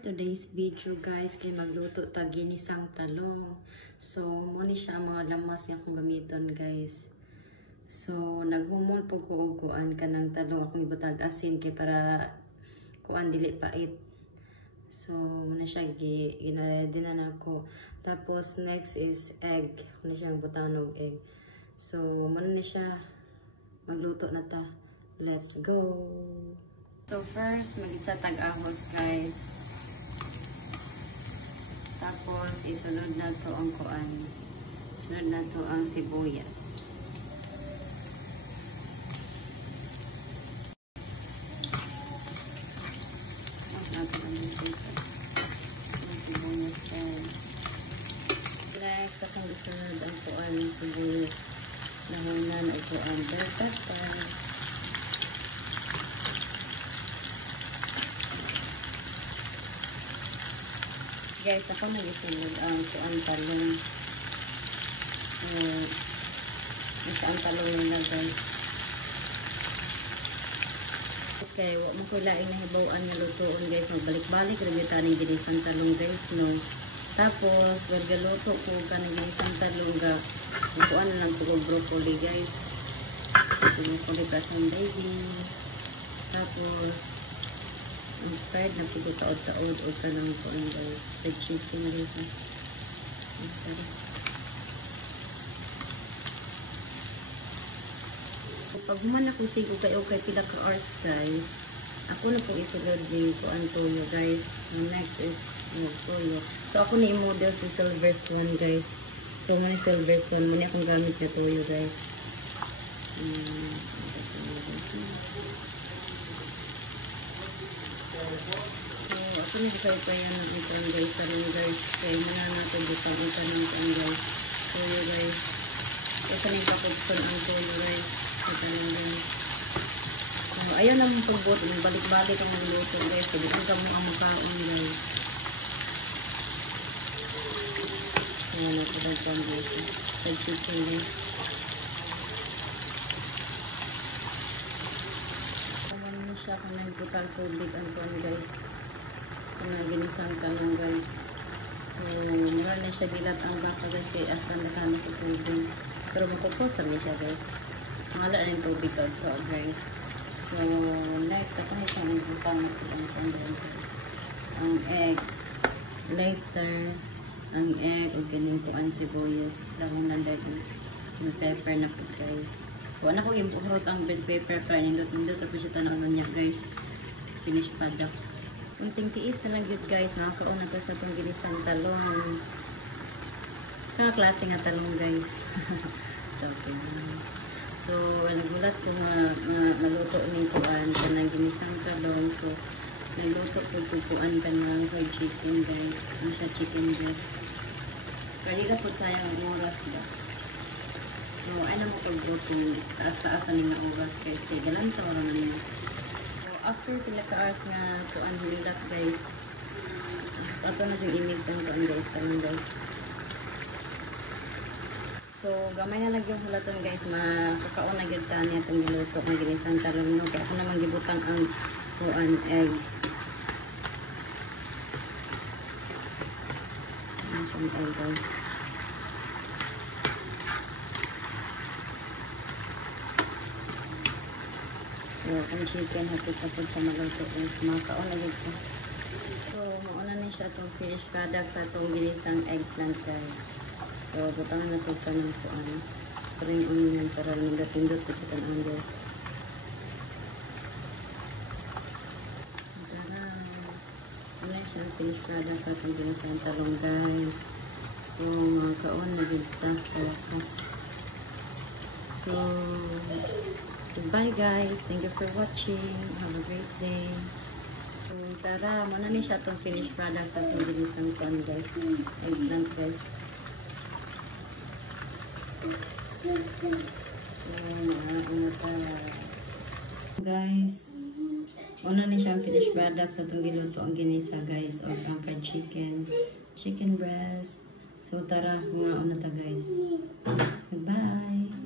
Today's video guys kay magluto ta ginisang talong. So mo ni siya mga lamas nga akong gamiton guys. So naghumol po ko og kuan kanang talong akong ibutag asin kay para kuan dili pait. So na siya ginaredy na nako. Tapos next is egg. Ano siyang butang og egg. So mo ni siya magluto na ta. Let's go. So first mag-isa tag-ahos guys. Tapos, isunod na to ang kuan. Sunod na to ang sibuyas. Mas natin ang sibuyas. So, sibuyas guys. Next, akong isunod ang kuan ng sibuyas. Nahunan ay kuan. Bell pepper. Guys, ako nag-isunod ang kuan talong. Ang talong nila guys. Okay, wag mo ko laing nahibawan na lutoon guys. Magbalik-balik rin ng ginisang talong guys, no. Tapos, wag galuto ko ka ng ginisang talong ga. Kuan na lang ko broccoli guys. Broccoli pa siyang baby. Tapos, ang fried na pwede taod-taod o kanang kuan guys. Sa chicken guys. Pag man ako sigo kayo kay pila ka hours guys, ako na po isulod yung kuan toyo guys. Next is toyo. So ako na i-model si Silver Swan guys. So muna Silver Swan, muna akong gamit na toyo guys. Ako nagsaw pa yan itong guys. Sarang guys. Kaya muna natin butang itong guys. Toyo guys. Ito na yung pakupson ang toyo guys. Ito na guys. Ayaw na mong pagbot. Balik-balik ang magluto guys. Sabi ko ka mo ang makaon guys. Ayan na ito guys. Sa chicken guys. Ayan mo siya kung nagbutang tubig ang toyo guys. Ginisang talong guys. So, meron na siya dilat ang baka guys kaya after nakana sa tubig. Pero makukusam niya siya guys. Mangala na yung tubig to guys. So, next ako na siya nagbutang na po ang egg. Later, ang egg o ganing po ang sibuyas. Lamang nanday yung pepper na po guys. Wala ko gibuhrot ang bell pepper pa nindot tapos siya tanong niya guys. Finish product. Kunting tiis na lang yun guys. Makakaon na to sa itong ginisang talong. Saka klase nga talong guys. So, okay. So, nagulat ko naluto ng kuan ka ng ginisang talong. So, naluto ko kuan ka ng fried chicken guys. Ano siya chicken breast. Kaya na po sayang ang oras ba. So, ay na mo pag-bot kung taas-taasan ng oras guys. Kaya galanta wala na niya. After pila ka hours nga kuan hilat guys. Ato na yung imig sa kuan guys, talong guys. So gamay na lang yung hulaton guys, makakaon na gyud ta niya tong giluto nga ginisang talong no. Kaya ako naman gibutang ang kuan egg. Ang egg guys. So, ang chicken, hapit-hapit sa maluto guys. Makakaon na yun po. So, mauna na siya itong finished product sa itong ginisang eggplant guys. So, butang na ito pa ng kuan. Pero yung onion para nindot-indot ko siya tanong guys. Ano siya ang finished product sa itong ginisang talong guys. So, makakaon na yun sa wakas. So, goodbye guys. Thank you for watching. Have a great day. So, tara. Muna ni siya itong finished product sa itong ginisang kuan guys. Eggplant guys. So, guys. Muna ni siya ang finished product sa itong giluto ang ginisa guys. O ang fried chicken. Chicken breast. So, tara. Mga una ta guys. Goodbye.